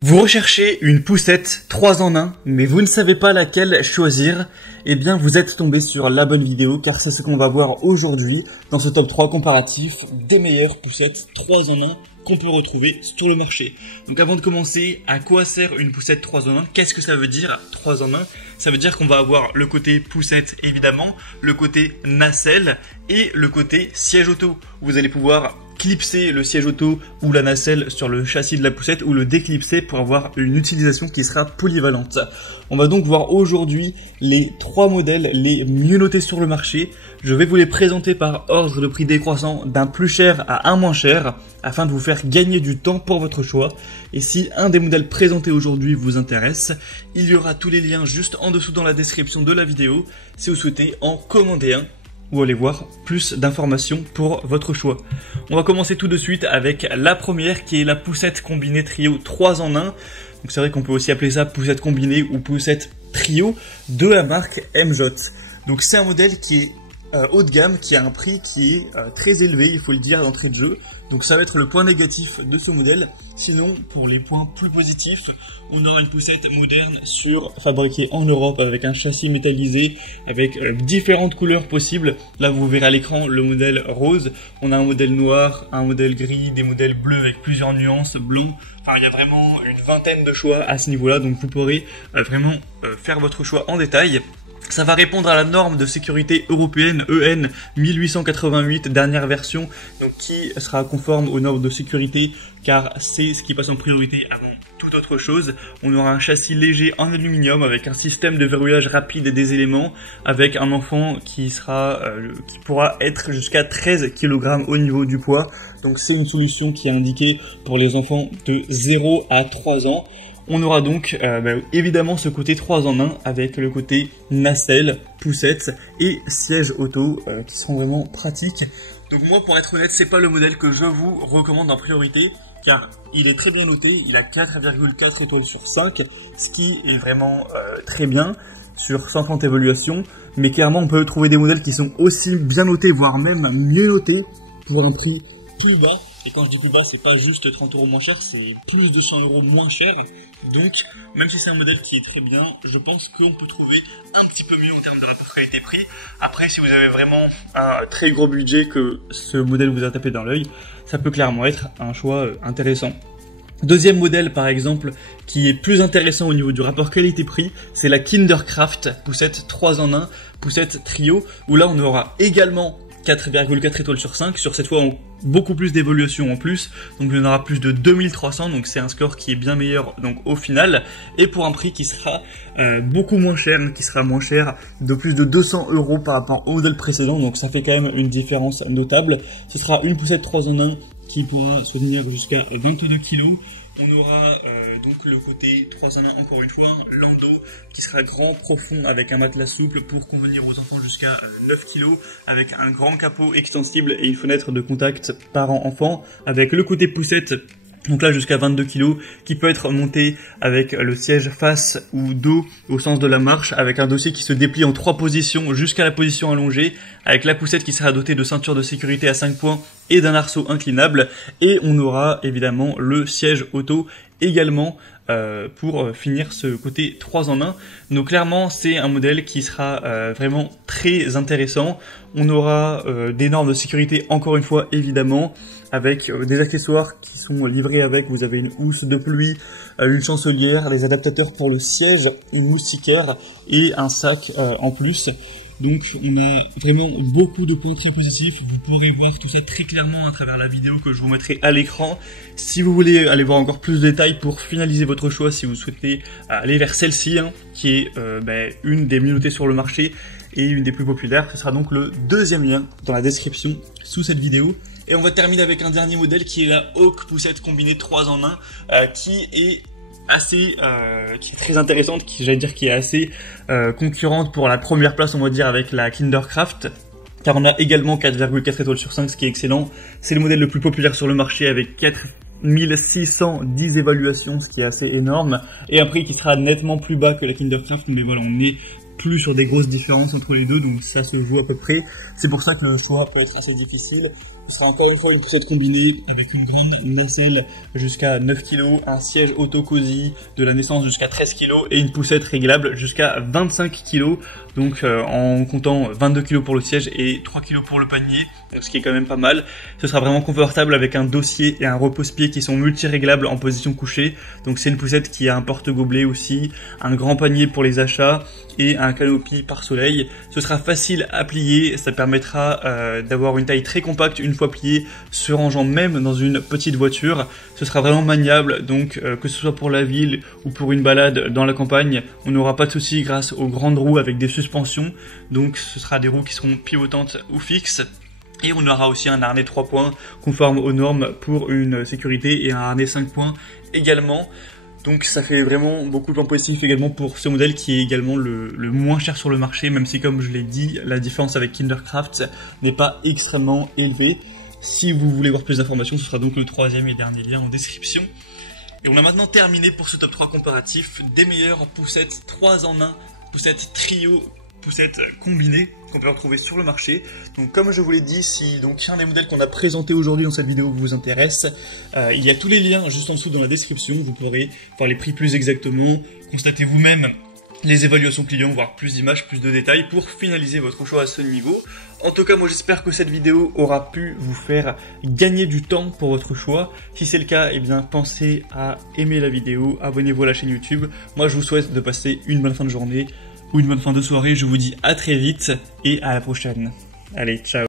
Vous recherchez une poussette 3 en 1, mais vous ne savez pas laquelle choisir? Eh bien, vous êtes tombé sur la bonne vidéo, car c'est ce qu'on va voir aujourd'hui dans ce top 3 comparatif des meilleures poussettes 3 en 1 qu'on peut retrouver sur le marché. Donc avant de commencer, à quoi sert une poussette 3 en 1? Qu'est-ce que ça veut dire 3 en 1? Ça veut dire qu'on va avoir le côté poussette évidemment, le côté nacelle et le côté siège auto. Vous allez pouvoir clipser le siège auto ou la nacelle sur le châssis de la poussette ou le déclipser pour avoir une utilisation qui sera polyvalente. On va donc voir aujourd'hui les 3 modèles les mieux notés sur le marché. Je vais vous les présenter par ordre de prix décroissant d'un plus cher à un moins cher afin de vous faire gagner du temps pour votre choix. Et si un des modèles présentés aujourd'hui vous intéresse, il y aura tous les liens juste en dessous dans la description de la vidéo si vous souhaitez en commander un ou aller voir plus d'informations pour votre choix. On va commencer tout de suite avec la première qui est la poussette combinée trio 3 en 1. Donc c'est vrai qu'on peut aussi appeler ça poussette combinée ou poussette trio de la marque MJOT. Donc c'est un modèle qui est haut de gamme, qui a un prix qui est très élevé, il faut le dire d'entrée de jeu. Donc ça va être le point négatif de ce modèle. Sinon, pour les points plus positifs, on aura une poussette moderne fabriquée en Europe avec un châssis métallisé, avec différentes couleurs possibles. Là, vous verrez à l'écran le modèle rose. On a un modèle noir, un modèle gris, des modèles bleus avec plusieurs nuances, blanc. Enfin, il y a vraiment une vingtaine de choix à ce niveau-là. Donc vous pourrez vraiment faire votre choix en détail. Ça va répondre à la norme de sécurité européenne EN 1888, dernière version, donc qui sera conforme aux normes de sécurité, car c'est ce qui passe en priorité avant toute autre chose. On aura un châssis léger en aluminium avec un système de verrouillage rapide des éléments, avec un enfant qui pourra être jusqu'à 13 kg au niveau du poids. Donc c'est une solution qui est indiquée pour les enfants de 0 à 3 ans. On aura donc évidemment ce côté 3 en 1 avec le côté nacelle, poussette et siège auto qui seront vraiment pratiques. Donc moi, pour être honnête, c'est pas le modèle que je vous recommande en priorité car il est très bien noté, il a 4,4 étoiles sur 5, ce qui est vraiment très bien sur 130 évaluations. Mais clairement, on peut trouver des modèles qui sont aussi bien notés, voire même mieux notés pour un prix plus bas. Et quand je dis plus bas, c'est pas juste 30 € moins cher, c'est plus de 100 € moins cher. Donc, même si c'est un modèle qui est très bien, je pense qu'on peut trouver un petit peu mieux en termes de rapport qualité-prix. Après, si vous avez vraiment un très gros budget que ce modèle vous a tapé dans l'œil, ça peut clairement être un choix intéressant. Deuxième modèle, par exemple, qui est plus intéressant au niveau du rapport qualité-prix, c'est la Kindercraft poussette 3 en 1, poussette trio, où là on aura également 4,4 étoiles sur 5, sur cette fois beaucoup plus d'évolution en plus, donc il y en aura plus de 2300, donc c'est un score qui est bien meilleur donc au final, et pour un prix qui sera beaucoup moins cher, de plus de 200 € par rapport au modèle précédent, donc ça fait quand même une différence notable. Ce sera une poussette 3 en 1 qui pourra se tenir jusqu'à 22 kg. On aura donc le côté 3 en 1, encore une fois, landau, qui sera grand, profond, avec un matelas souple pour convenir aux enfants jusqu'à 9 kg, avec un grand capot extensible et une fenêtre de contact parent-enfant, avec le côté poussette, donc là jusqu'à 22 kg, qui peut être monté avec le siège face ou dos au sens de la marche, avec un dossier qui se déplie en 3 positions jusqu'à la position allongée, avec la poussette qui sera dotée de ceinture de sécurité à 5 points et d'un arceau inclinable, et on aura évidemment le siège auto également pour finir ce côté 3 en 1. Donc clairement c'est un modèle qui sera vraiment très intéressant. On aura des normes de sécurité encore une fois évidemment, avec des accessoires qui sont livrés avec. Vous avez une housse de pluie, une chancelière, des adaptateurs pour le siège, une moustiquaire et un sac en plus. Donc on a vraiment beaucoup de points très positifs. Vous pourrez voir tout ça très clairement à travers la vidéo que je vous mettrai à l'écran. Si vous voulez aller voir encore plus de détails pour finaliser votre choix, si vous souhaitez aller vers celle-ci, qui est une des mieux notées sur le marché et une des plus populaires, ce sera donc le deuxième lien dans la description sous cette vidéo. Et on va terminer avec un dernier modèle qui est la Hawk poussette combinée 3 en 1, qui est très intéressante, qui est assez concurrente pour la première place, on va dire, avec la Kindercraft, car on a également 4,4 étoiles sur 5, ce qui est excellent. C'est le modèle le plus populaire sur le marché avec 4610 évaluations, ce qui est assez énorme, et un prix qui sera nettement plus bas que la Kindercraft, mais voilà, on est plus sur des grosses différences entre les deux, donc ça se joue à peu près. C'est pour ça que le choix peut être assez difficile. Ce sera encore une fois une poussette combinée avec une grande nacelle jusqu'à 9 kg, un siège auto-cosy de la naissance jusqu'à 13 kg et une poussette réglable jusqu'à 25 kg. Donc en comptant 22 kg pour le siège et 3 kg pour le panier, ce qui est quand même pas mal. Ce sera vraiment confortable avec un dossier et un repose-pied qui sont multi-réglables en position couchée. Donc c'est une poussette qui a un porte-gobelet aussi, un grand panier pour les achats et un canopy par soleil. Ce sera facile à plier, ça permettra d'avoir une taille très compacte une fois pliée, se rangeant même dans une petite voiture. Ce sera vraiment maniable, donc que ce soit pour la ville ou pour une balade dans la campagne, on n'aura pas de soucis grâce aux grandes roues avec des suspensions. Donc ce sera des roues qui seront pivotantes ou fixes. Et on aura aussi un harnais 3 points conforme aux normes pour une sécurité et un harnais 5 points également. Donc ça fait vraiment beaucoup de points positifs également pour ce modèle qui est également le moins cher sur le marché, même si comme je l'ai dit, la différence avec Kindercraft n'est pas extrêmement élevée. Si vous voulez voir plus d'informations, ce sera donc le troisième et dernier lien en description. Et on a maintenant terminé pour ce top 3 comparatif des meilleures poussettes 3 en 1, poussettes trio, poussettes combinées qu'on peut retrouver sur le marché. Donc comme je vous l'ai dit, si donc un des modèles qu'on a présenté aujourd'hui dans cette vidéo vous intéresse, il y a tous les liens juste en dessous dans la description, vous pourrez voir les prix plus exactement, constater vous-même les évaluations clients, voir plus d'images, plus de détails pour finaliser votre choix à ce niveau. En tout cas, moi j'espère que cette vidéo aura pu vous faire gagner du temps pour votre choix. Si c'est le cas, eh bien pensez à aimer la vidéo, abonnez-vous à la chaîne YouTube. Moi je vous souhaite de passer une bonne fin de journée ou une bonne fin de soirée. Je vous dis à très vite et à la prochaine. Allez, ciao.